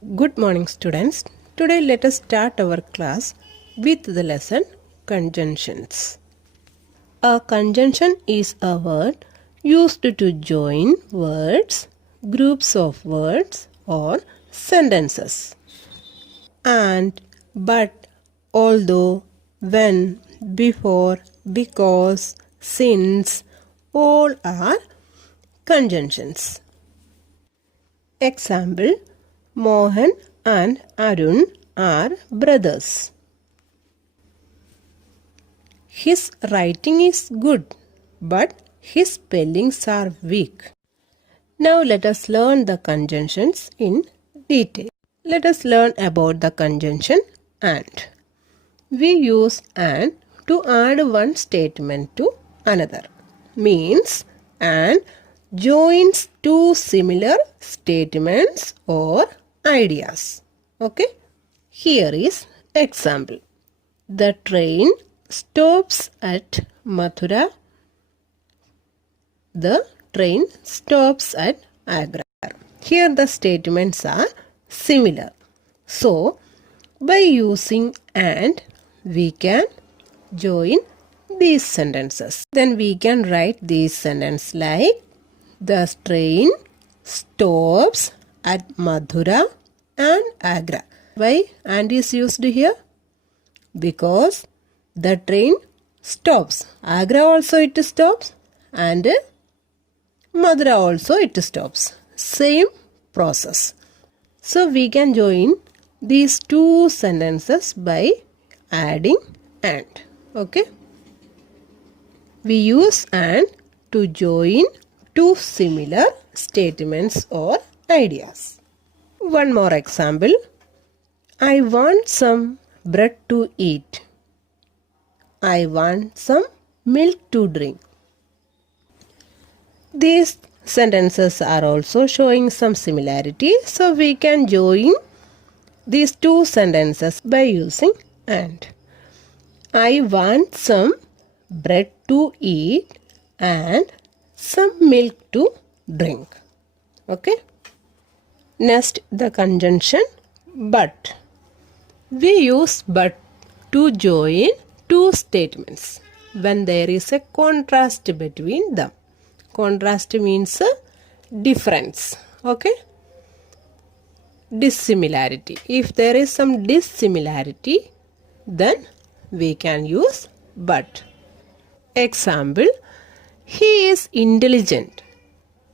Good morning, students. Today let us start our class with the lesson conjunctions. A conjunction is a word used to join words, groups of words, or sentences. And, but, although, when, before, because, since, all are conjunctions. Example: Mohan and Arun are brothers. His writing is good, but his spellings are weak. Now let us learn the conjunctions in detail. Let us learn about the conjunction and. We use and to add one statement to another. Means and joins two similar statements or ideas. Okay. Here is example. The train stops at Mathura. The train stops at Agra. Here the statements are similar. So, by using and, we can join these sentences. Then we can write these sentences like the train stops at Mathura and Agra. Why and is used here? Because the train stops. Agra also it stops and Mathura also it stops. Same process. So we can join these two sentences by adding and. Okay. We use and to join two similar statements or ideas. One more example. I want some bread to eat. I want some milk to drink. These sentences are also showing some similarity, so we can join these two sentences by using and. I want some bread to eat and some milk to drink. Okay. Next, the conjunction but. We use but to join two statements when there is a contrast between them. Contrast means difference. Okay. Dissimilarity. If there is some dissimilarity, then we can use but. Example: he is intelligent.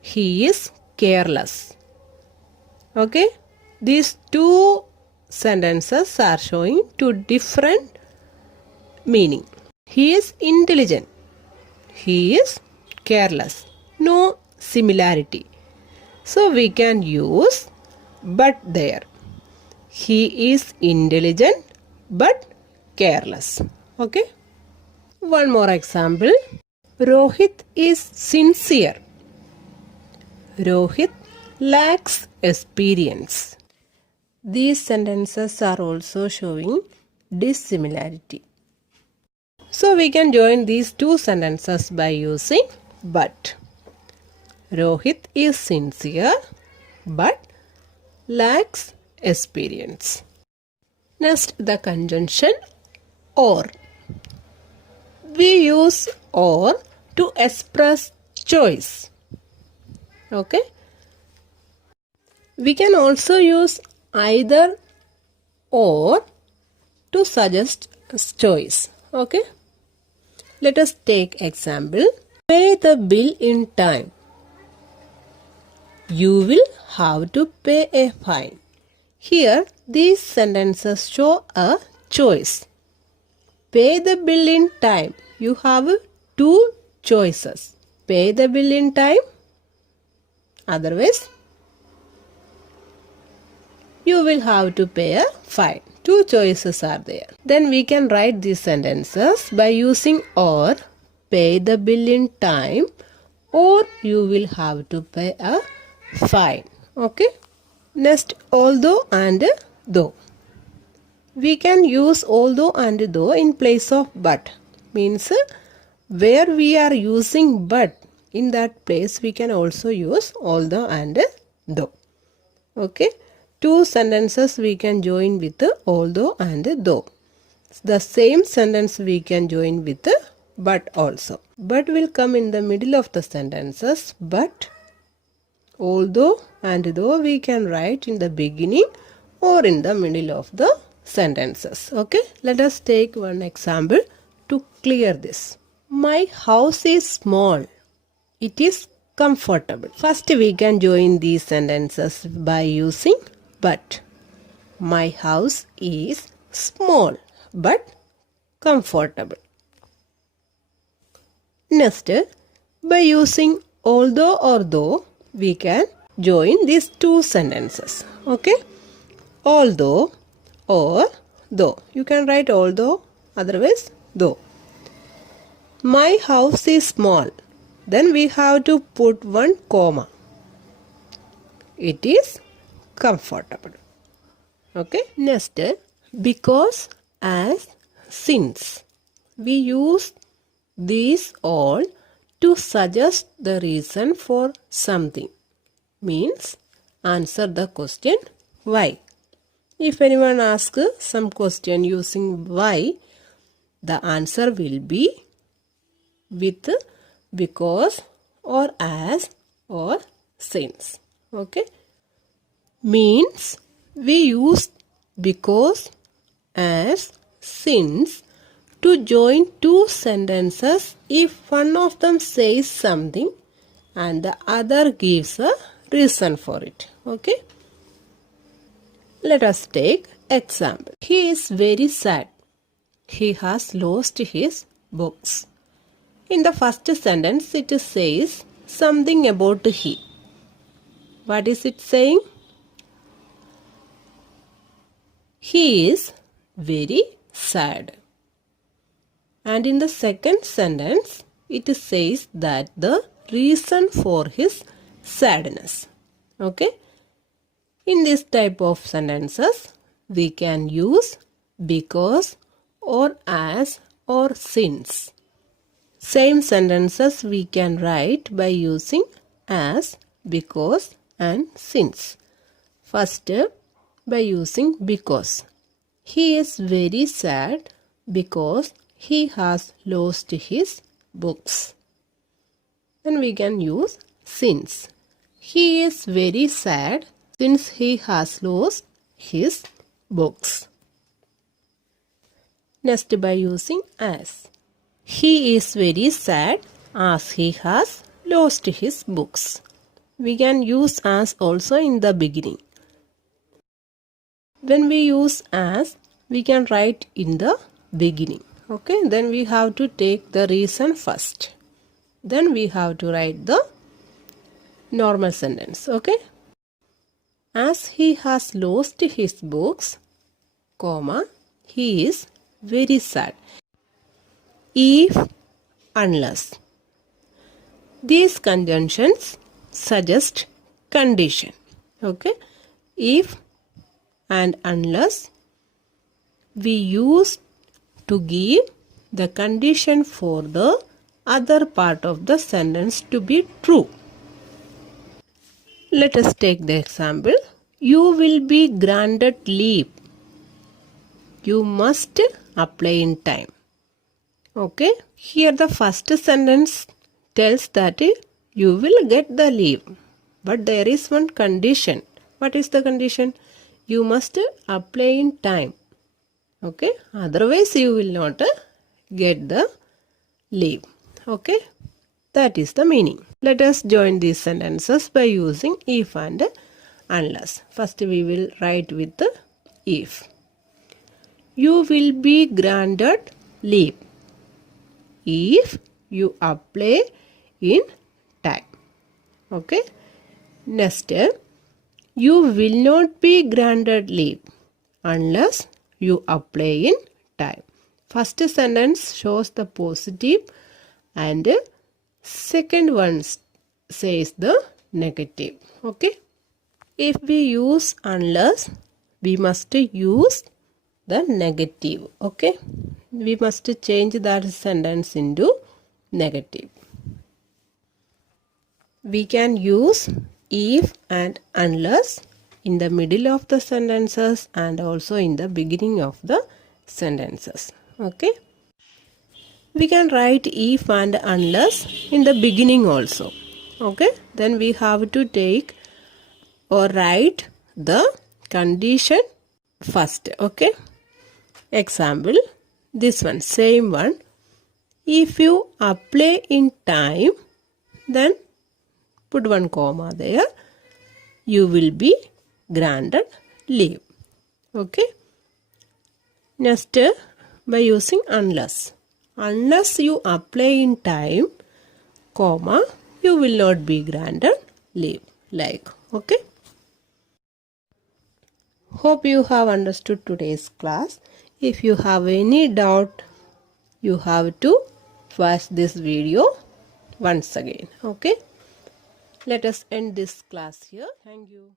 He is careless. Okay. These two sentences are showing two different meaning. He is intelligent. He is careless. No similarity. So we can use but there. He is intelligent but careless. Okay. One more example. Rohit is sincere. Rohit lacks experience. These sentences are also showing dissimilarity. So we can join these two sentences by using but. Rohit is sincere but lacks experience. Next, the conjunction or. We use or to express choice. Okay. We can also use either or to suggest choice. Okay. Let us take example. Pay the bill in time. You will have to pay a fine. Here, these sentences show a choice. Pay the bill in time. You have two choices. Pay the bill in time. Otherwise, you will have to pay a fine. Two choices are there. Then we can write these sentences by using or. Pay the bill in time or you will have to pay a fine. Okay. Next, although and though. We can use although and though in place of but. Means where we are using but, in that place we can also use although and though. Okay. two sentences we can join with although and though. The same sentence we can join with but also. But will come in the middle of the sentences, but although and though we can write in the beginning or in the middle of the sentences. Okay, let us take one example to clear this. My house is small. It is comfortable. First we can join these sentences by using but. My house is small but comfortable. Next, by using although or though, we can join these two sentences. Okay, although or though. You can write although, otherwise though. My house is small. Then we have to put one comma. It is comfortable. Okay, next, because, as, since. We use these all to suggest the reason for something. Means answer the question why. If anyone asks some question using why, the answer will be with because or as or since. Okay, means we use because, as, since to join two sentences if one of them says something and the other gives a reason for it. Okay, let us take example. He is very sad. He has lost his books. In the first sentence it says something about he. What is it saying? He is very sad. And in the second sentence, it says that the reason for his sadness. Okay. In this type of sentences, we can use because or as or since. Same sentences we can write by using as, because and since. First, by using because. He is very sad because he has lost his books. Then we can use since. He is very sad since he has lost his books. Next, by using as. He is very sad as he has lost his books. We can use as also in the beginning. When we use as, we can write in the beginning. Okay, then we have to take the reason first. Then we have to write the normal sentence. Okay, as he has lost his books, comma, he is very sad. If, unless. These conjunctions suggest condition. Okay, if and unless we use to give the condition for the other part of the sentence to be true. Let us take the example. You will be granted leave. You must apply in time. Okay, here the first sentence tells that you will get the leave. But there is one condition. What is the condition? You must apply in time. Okay, otherwise you will not get the leave. Okay, that is the meaning. Let us join these sentences by using if and unless. First we will write with the if. You will be granted leave if you apply in time. Okay, next, you will not be granted leave unless you apply in time. First sentence shows the positive and second one says the negative. Okay, if we use unless, we must use the negative. Okay, we must change that sentence into negative. We can use if and unless in the middle of the sentences and also in the beginning of the sentences. Okay. We can write if and unless in the beginning also. Okay. Then we have to take or write the condition first. Okay. Example, this one, same one. If you apply in time, then put one comma there. You will be granted leave. Okay. Next, by using unless. Unless you apply in time, comma, you will not be granted leave. Like, okay. Hope you have understood today's class. If you have any doubt, you have to watch this video once again. Okay. Let us end this class here. Thank you.